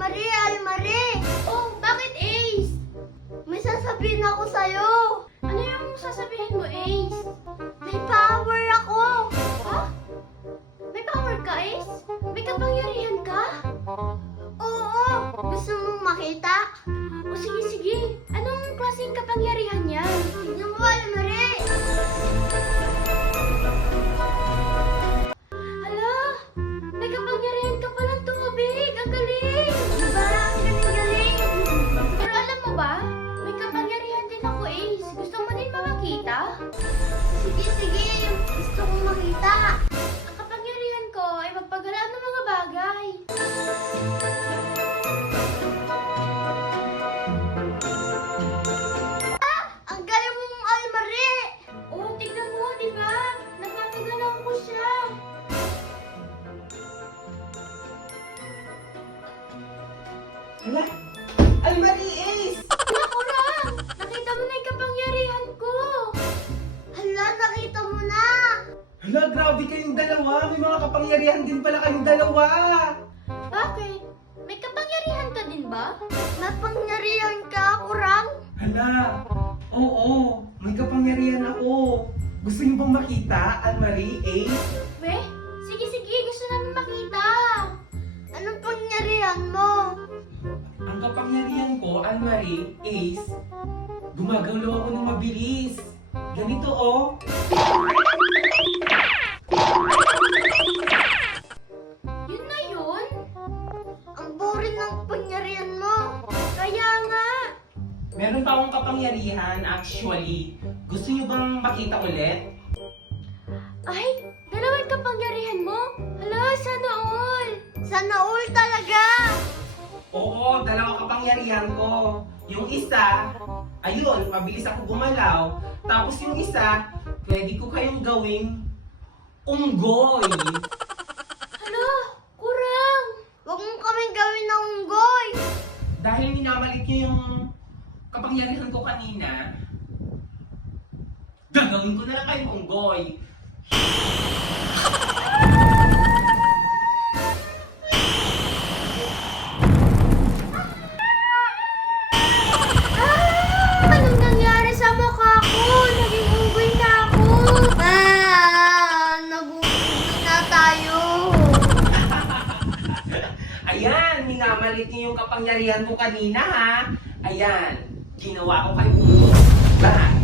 Almarie! Oh, bakit Ace? May sasabihin ako sa'yo! Ano yung sasabihin mo, Ace? May power ako! Ha? May power ka, Ace? May kapangyarihan ka? Oo! Gusto mong makita? O sige, sige. Anong klaseng kapangyarihan yan? Tignan mo, Almarie! Hala, may kapangyarihan ka palang tumabig. Ang galing! Diba? Ang galing-galing! Pero alam mo ba, may kapangyarihan din ako, Ace. Gusto mo din makakita? Sige! Gusto kong makita! Ang kapangyarihan ko ay magpagalaan ng mga bagay. Ang galing mong Almarie! Oh, tignan mo, di ba? Napapagalaw ko siya. Hala! Almarie Ace! Naku, Ram! Nakita mo na yung kapangyarihan ko. Hala, nakita mo na! Hala, grabe kayong dalawa! May mga kapangyarihan din pala kayong dalawa! Bakit? May kapangyarihan ka din ba? Napangyarihan ka, kurang? Hala! Oo! May kapangyarihan ako! Gusto niyo bang makita, Almarie Ace? Weh, sige, sige. Gusto namin makita. Anong pangyarihan mo? Ang kapangyarihan ko, Almarie Ace, gumagalaw ako ng mabilis. Ganito oh! Yun na yun? Ang boring ng pangyarihan mo! Kaya nga. Meron pa akong kapangyarihan actually. Gusto niyo bang makita ulit? Ay, dalawang kapangyarihan mo? Hala, sana all. Sana all talaga! Oo, dalawa kapangyarihan ko. Yung isa, ayun, mabilis ako gumalaw. Tapos yung isa, pwede ko kayong gawing unggoy. Hala, kurang. Huwag mo kaming gawin ng unggoy! Dahil minamalit niyo yung kapangyarihan ko kanina, gagawin ko na lang kayong unggoy. Anong nangyari sa mukha ko? Naging unggoy na ako. Nag-unggoy na tayo! Ayan, minamalit niyo yung kapangyarihan ko kanina ha. Ayan, ginawa ko kayo unggoy. Lahat.